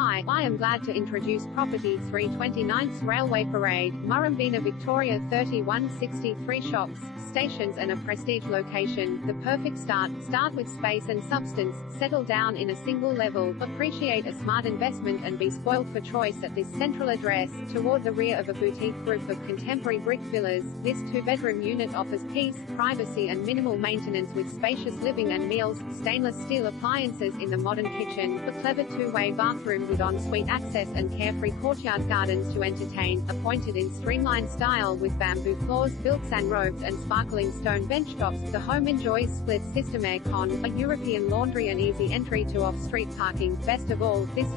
Hi, I am glad to introduce property 329's Railway Parade, Murrumbeena, Victoria. 3163 shops, stations and a prestige location. The perfect start. Start with space and substance, settle down in a single level, appreciate a smart investment and be spoiled for choice at this central address. Toward the rear of a boutique group of contemporary brick villas, this 2-bedroom unit offers peace, privacy and minimal maintenance with spacious living and meals, stainless steel appliances in the modern kitchen, a clever 2-way bathroom with ensuite access and carefree courtyard gardens to entertain, appointed in streamlined style with bamboo floors, built sand-roped and sparkling stone benchtops. The home enjoys split-system aircon, a European laundry and easy entry to off-street parking. Best of all, this